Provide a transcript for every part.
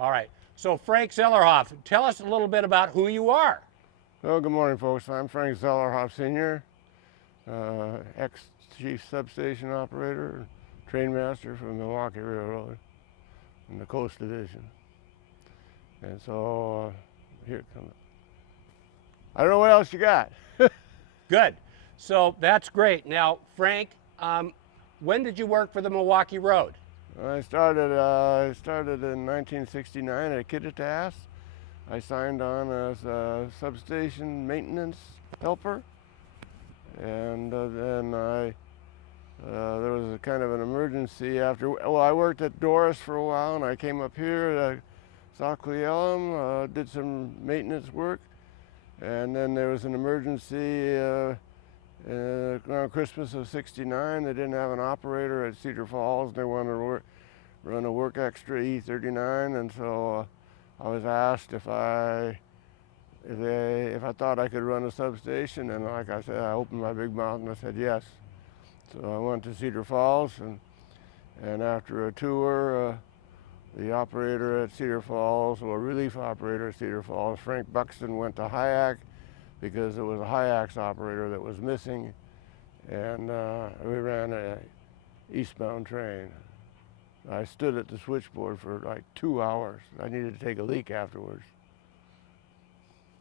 All right. So Frank Zellerhoff, tell us a little bit about who you are. Well, good morning, folks. I'm Frank Zellerhoff, Sr., ex-chief substation operator, train master from Milwaukee Railroad in the Coast Division. And so here it comes. I don't know what else you got. Good. So that's great. Now, Frank, when did you work for the Milwaukee Road? I started in 1969 at Kittitas. I signed on as a substation maintenance helper, and then there was a kind of an emergency after. Well, I worked at Doris for a while, and I came up here to Elum, did some maintenance work, and then there was an emergency around Christmas of '69. They didn't have an operator at Cedar Falls. They wanted to run a work extra E39, and so I was asked if I thought I could run a substation, and like I said, I opened my big mouth and I said yes. So I went to Cedar Falls, and after a tour, the operator at Cedar Falls, or relief operator at Cedar Falls, Frank Buxton, went to Hyack because it was a Hyack's operator that was missing, and we ran a eastbound train. I stood at the switchboard for like 2 hours. I needed to take a leak afterwards.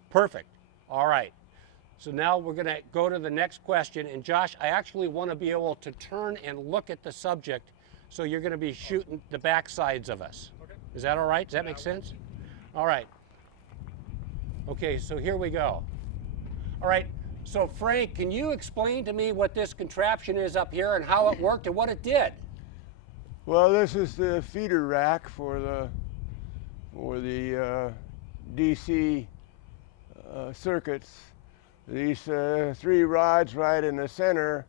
Perfect. All right. So now we're going to go to the next question. And Josh, I actually want to be able to turn and look at the subject, so you're going to be shooting the back sides of us. Okay. Is that all right? Does that make sense? All right. Okay, so here we go. All right. So Frank, can you explain to me what this contraption is up here and how it worked and what it did? Well, this is the feeder rack for the DC circuits. These 3 rods right in the center,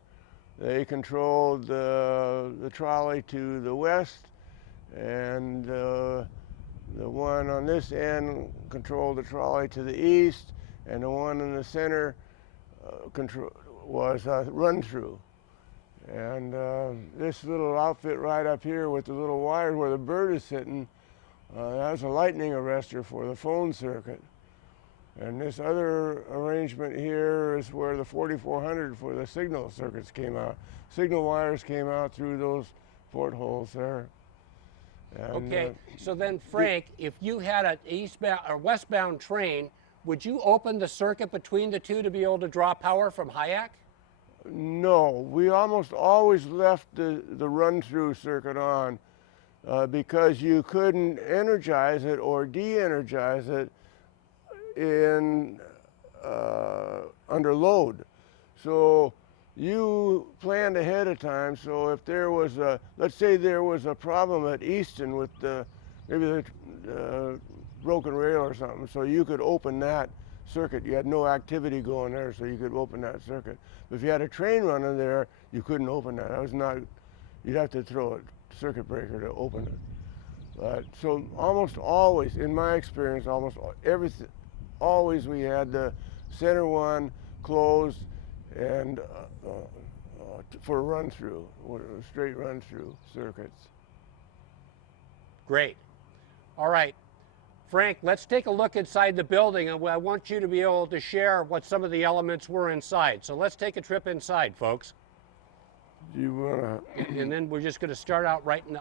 they controlled the trolley to the west, and the one on this end controlled the trolley to the east, and the one in the center was a run-through. And this little outfit right up here with the little wires where the bird is sitting, that's a lightning arrestor for the phone circuit. And this other arrangement here is where the 4400 for the signal circuits came out. Signal wires came out through those portholes there. And, okay, so then Frank, if you had an eastbound or westbound train, would you open the circuit between the two to be able to draw power from Hyack? No, we almost always left the run-through circuit on because you couldn't energize it or de-energize it under load. So you planned ahead of time. So if there was let's say there was a problem at Easton with maybe the broken rail or something, so you could open that circuit. You had no activity going there, so you could open that circuit. But if you had a train running there, you couldn't open that. That was not, you'd have to throw a circuit breaker to open it. But so almost always, in my experience, almost everything, always we had the center one closed and for run-through, straight run-through circuits. Great. All right. Frank, let's take a look inside the building, and I want you to be able to share what some of the elements were inside. So let's take a trip inside, folks. Do you want to? And then we're just going to start out right in the